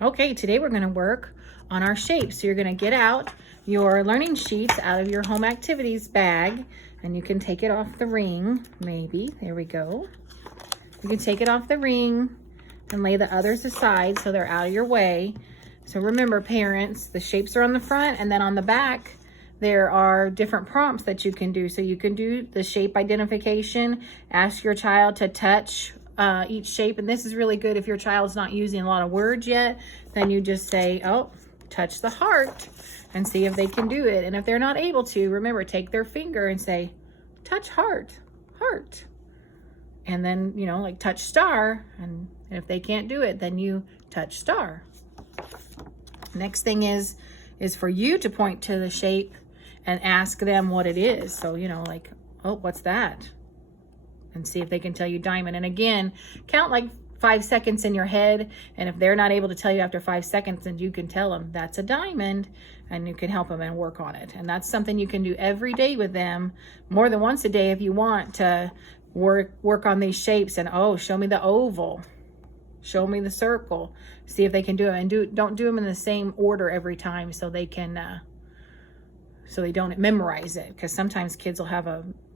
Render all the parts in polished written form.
Okay, today we're going to work on our shapes. So you're going to get out your learning sheets out of your home activities bag, and you can take it off the ring, maybe. There we go. You can take it off the ring and lay the others aside so they're out of your way. So remember, parents, the shapes are on the front, and then on the back, there are different prompts that you can do. So you can do the shape identification, ask your child to touch each shape. And this is really good if your child's not using a lot of words yet. Then you just say, oh, touch the heart, and see if they can do it. And if they're not able to, remember, take their finger and say, touch heart, heart. And then, you know, like touch star. And if they can't do it, then you touch star. Next thing is for you to point to the shape and ask them what it is. So, you know, like, oh, what's that? And see if they can tell you diamond. And again, count like 5 seconds in your head. And if they're not able to tell you after 5 seconds, then you can tell them that's a diamond, and you can help them and work on it. And that's something you can do every day with them, more than once a day if you want to work on these shapes. And oh, show me the oval. Show me the circle. See if they can do it. And don't do them in the same order every time, so they can so they don't memorize it, because sometimes kids will have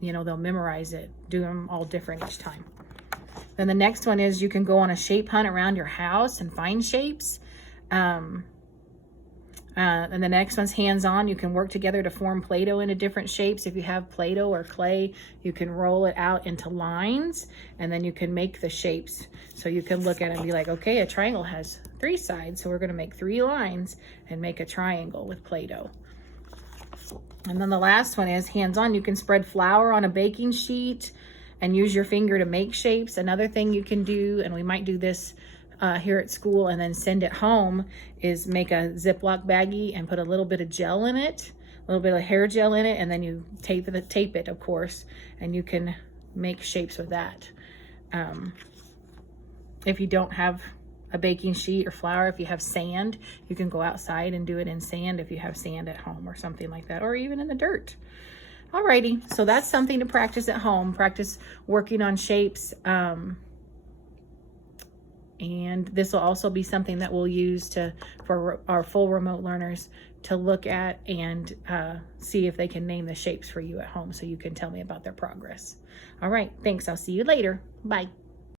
they'll memorize it. Do them all different each time. Then the next one is you can go on a shape hunt around your house and find shapes. And the next one's hands-on. You can work together to form Play-Doh into different shapes. If you have Play-Doh or clay, you can roll it out into lines, and then you can make the shapes. So you can look at it and be like, okay, a triangle has 3 sides, so we're going to make 3 lines and make a triangle with Play-Doh. And then the last one is hands-on. You can spread flour on a baking sheet and use your finger to make shapes. Another thing you can do, and we might do this here at school and then send it home, is make a Ziploc baggie and put a little bit of gel in it, a little bit of hair gel in it, and then you tape it, of course, and you can make shapes with that. If you don't have a baking sheet or flour, if you have sand, you can go outside and do it in sand if you have sand at home or something like that, or even in the dirt. Alrighty, so that's something to practice at home. Practice working on shapes. And this will also be something that we'll use for our full remote learners to look at and see if they can name the shapes for you at home, so you can tell me about their progress. All right, thanks. I'll see you later. Bye.